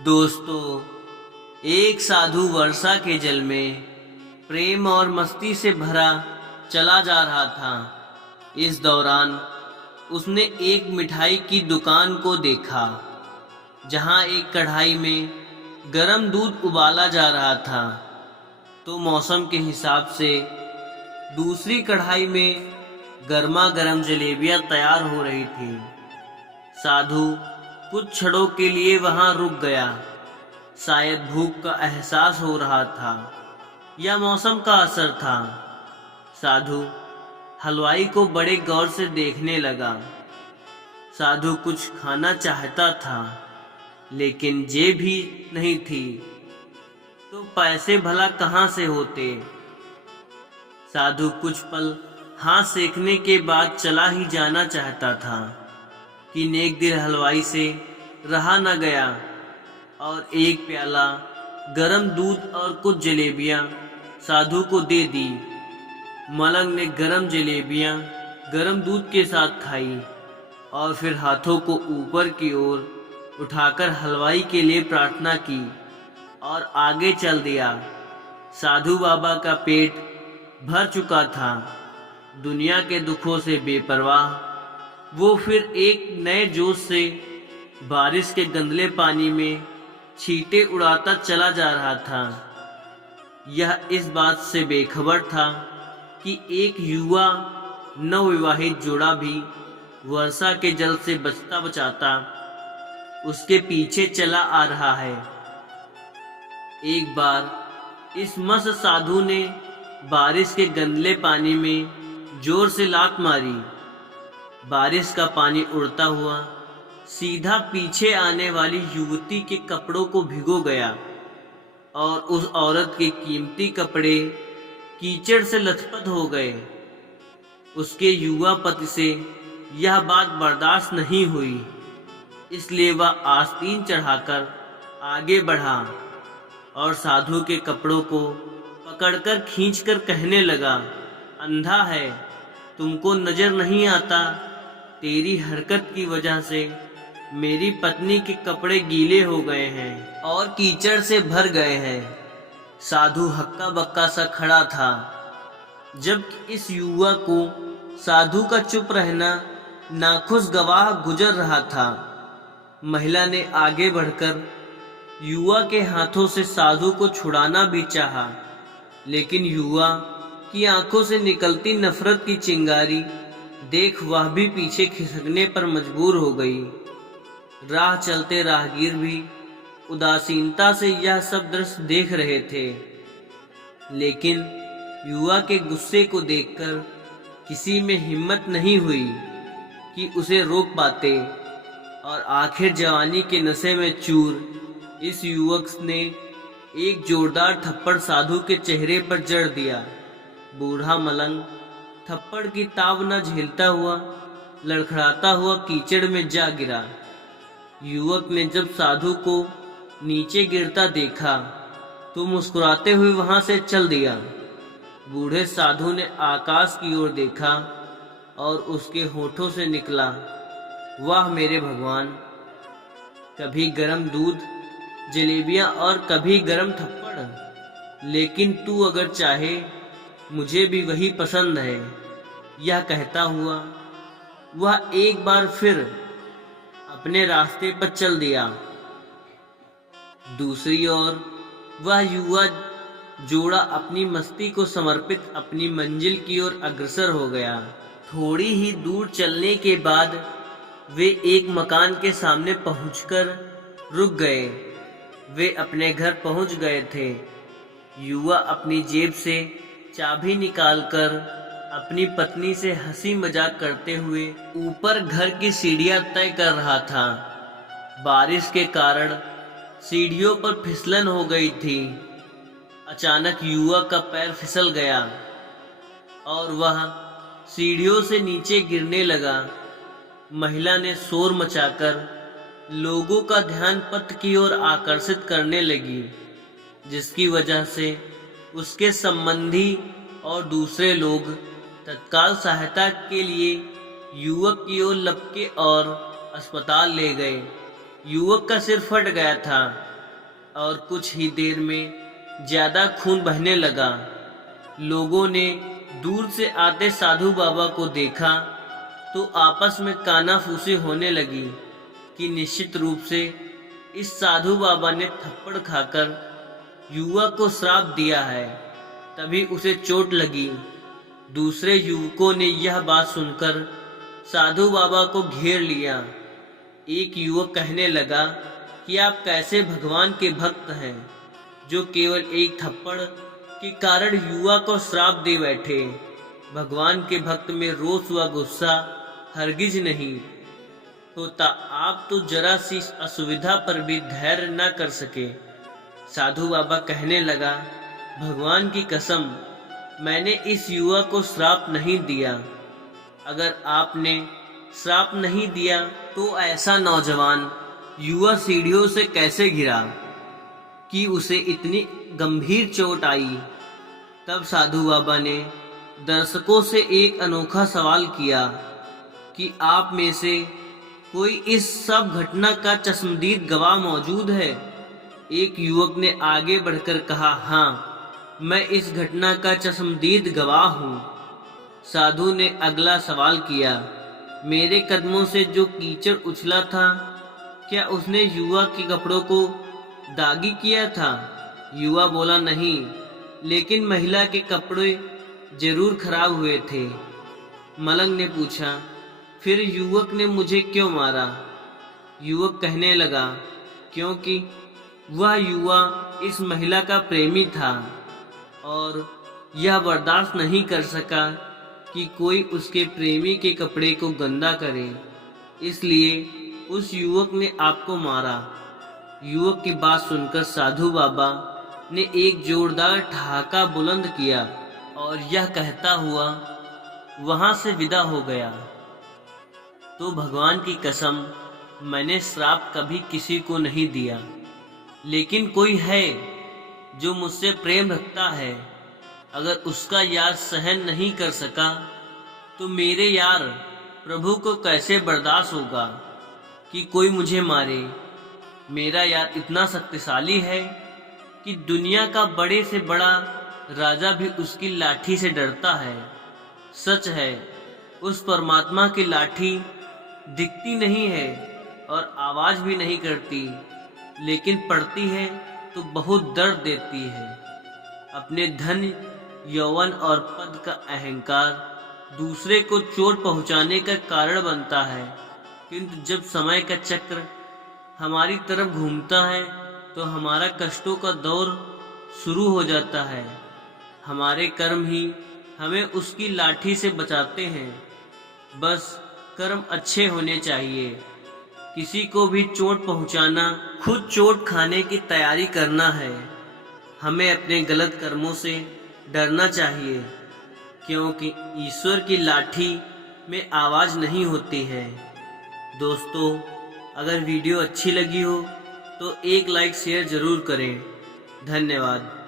दोस्तों, एक साधु वर्षा के जल में प्रेम और मस्ती से भरा चला जा रहा था। इस दौरान उसने एक मिठाई की दुकान को देखा, जहां एक कढ़ाई में गरम दूध उबाला जा रहा था। तो मौसम के हिसाब से दूसरी कढ़ाई में गर्मा गर्म जलेबियां तैयार हो रही थी। साधु कुछ क्षणों के लिए वहां रुक गया। शायद भूख का एहसास हो रहा था या मौसम का असर था। साधु हलवाई को बड़े गौर से देखने लगा। साधु कुछ खाना चाहता था, लेकिन जेब भी नहीं थी, तो पैसे भला कहाँ से होते। साधु कुछ पल हाथ सेकने के बाद चला ही जाना चाहता था कि नेक दिल हलवाई से रहा न गया और एक प्याला गरम दूध और कुछ जलेबियां साधु को दे दी। मलंग ने गरम जलेबियां गरम दूध के साथ खाई और फिर हाथों को ऊपर की ओर उठाकर हलवाई के लिए प्रार्थना की और आगे चल दिया। साधु बाबा का पेट भर चुका था। दुनिया के दुखों से बेपरवाह वो फिर एक नए जोश से बारिश के गंदले पानी में छींटे उड़ाता चला जा रहा था। यह इस बात से बेखबर था कि एक युवा नवविवाहित जोड़ा भी वर्षा के जल से बचता बचाता उसके पीछे चला आ रहा है। एक बार इस मस्त साधु ने बारिश के गंदले पानी में जोर से लात मारी। बारिश का पानी उड़ता हुआ सीधा पीछे आने वाली युवती के कपड़ों को भिगो गया और उस औरत के कीमती कपड़े कीचड़ से लथपथ हो गए। उसके युवा पति से यह बात बर्दाश्त नहीं हुई, इसलिए वह आस्तीन चढ़ाकर आगे बढ़ा और साधु के कपड़ों को पकड़कर खींचकर कहने लगा, अंधा है, तुमको नजर नहीं आता? तेरी हरकत की वजह से मेरी पत्नी के कपड़े गीले हो गए हैं और कीचड़ से भर गए हैं। साधु हक्का बक्का सा खड़ा था, जबकि इस युवा को साधु का चुप रहना नाखुशगवार गुजर रहा था। महिला ने आगे बढ़कर युवा के हाथों से साधु को छुड़ाना भी चाहा, लेकिन युवा की आंखों से निकलती नफरत की चिंगारी देख वह भी पीछे खिसकने पर मजबूर हो गई। राह चलते राहगीर भी उदासीनता से यह सब दृश्य देख रहे थे, लेकिन युवा के गुस्से को देखकर किसी में हिम्मत नहीं हुई कि उसे रोक पाते और आखिर जवानी के नशे में चूर इस युवक ने एक जोरदार थप्पड़ साधु के चेहरे पर जड़ दिया। बूढ़ा मलंग थप्पड़ की ताब न झेलता हुआ लड़खड़ाता हुआ कीचड़ में जा गिरा। युवक ने जब साधु को नीचे गिरता देखा तो मुस्कुराते हुए वहां से चल दिया। बूढ़े साधु ने आकाश की ओर देखा और उसके होठों से निकला, वाह मेरे भगवान, कभी गरम दूध जलेबियां और कभी गरम थप्पड़, लेकिन तू अगर चाहे मुझे भी वही पसंद है। यह कहता हुआ वह एक बार फिर अपने रास्ते पर चल दिया। दूसरी ओर वह युवा जोड़ा अपनी मस्ती को समर्पित अपनी मंजिल की ओर अग्रसर हो गया। थोड़ी ही दूर चलने के बाद वे एक मकान के सामने पहुंचकर रुक गए। वे अपने घर पहुंच गए थे। युवा अपनी जेब से चाबी निकालकर अपनी पत्नी से हंसी मजाक करते हुए ऊपर घर की सीढ़ियां तय कर रहा था। बारिश के कारण सीढ़ियों पर फिसलन हो गई थी। अचानक युवा का पैर फिसल गया और वह सीढ़ियों से नीचे गिरने लगा। महिला ने शोर मचाकर लोगों का ध्यान पथ की ओर आकर्षित करने लगी, जिसकी वजह से उसके संबंधी और दूसरे लोग तत्काल सहायता के लिए युवक की ओर लपके और अस्पताल ले गए। युवक का सिर फट गया था और कुछ ही देर में ज्यादा खून बहने लगा। लोगों ने दूर से आते साधु बाबा को देखा तो आपस में कानाफूसी होने लगी कि निश्चित रूप से इस साधु बाबा ने थप्पड़ खाकर युवक को श्राप दिया है, तभी उसे चोट लगी। दूसरे युवकों ने यह बात सुनकर साधु बाबा को घेर लिया। एक युवक कहने लगा कि आप कैसे भगवान के भक्त हैं जो केवल एक थप्पड़ के कारण युवा को श्राप दे बैठे। भगवान के भक्त में रोष व गुस्सा हरगिज नहीं होता। आप तो जरा सी असुविधा पर भी धैर्य न कर सके। साधु बाबा कहने लगा, भगवान की कसम, मैंने इस युवा को श्राप नहीं दिया। अगर आपने श्राप नहीं दिया तो ऐसा नौजवान युवा सीढ़ियों से कैसे गिरा कि उसे इतनी गंभीर चोट आई। तब साधु बाबा ने दर्शकों से एक अनोखा सवाल किया कि आप में से कोई इस सब घटना का चश्मदीद गवाह मौजूद है। एक युवक ने आगे बढ़कर कहा, हाँ, मैं इस घटना का चश्मदीद गवाह हूँ। साधु ने अगला सवाल किया, मेरे कदमों से जो कीचड़ उछला था, क्या उसने युवा के कपड़ों को दागी किया था? युवा बोला, नहीं, लेकिन महिला के कपड़े जरूर खराब हुए थे। मलंग ने पूछा, फिर युवक ने मुझे क्यों मारा? युवक कहने लगा, क्योंकि वह युवा इस महिला का प्रेमी था और यह बर्दाश्त नहीं कर सका कि कोई उसके प्रेमी के कपड़े को गंदा करे, इसलिए उस युवक ने आपको मारा। युवक की बात सुनकर साधु बाबा ने एक जोरदार ठहाका बुलंद किया और यह कहता हुआ वहां से विदा हो गया। तो भगवान की कसम, मैंने श्राप कभी किसी को नहीं दिया, लेकिन कोई है जो मुझसे प्रेम रखता है। अगर उसका यार सहन नहीं कर सका तो मेरे यार प्रभु को कैसे बर्दाश्त होगा कि कोई मुझे मारे। मेरा यार इतना शक्तिशाली है कि दुनिया का बड़े से बड़ा राजा भी उसकी लाठी से डरता है। सच है, उस परमात्मा की लाठी दिखती नहीं है और आवाज भी नहीं करती, लेकिन पड़ती है तो बहुत दर्द देती है। अपने धन, यौवन और पद का अहंकार दूसरे को चोट पहुंचाने का कारण बनता है, किंतु जब समय का चक्र हमारी तरफ घूमता है तो हमारा कष्टों का दौर शुरू हो जाता है। हमारे कर्म ही हमें उसकी लाठी से बचाते हैं। बस कर्म अच्छे होने चाहिए। किसी को भी चोट पहुंचाना, खुद चोट खाने की तैयारी करना है। हमें अपने गलत कर्मों से डरना चाहिए, क्योंकि ईश्वर की लाठी में आवाज नहीं होती है। दोस्तों, अगर वीडियो अच्छी लगी हो तो एक लाइक शेयर जरूर करें। धन्यवाद।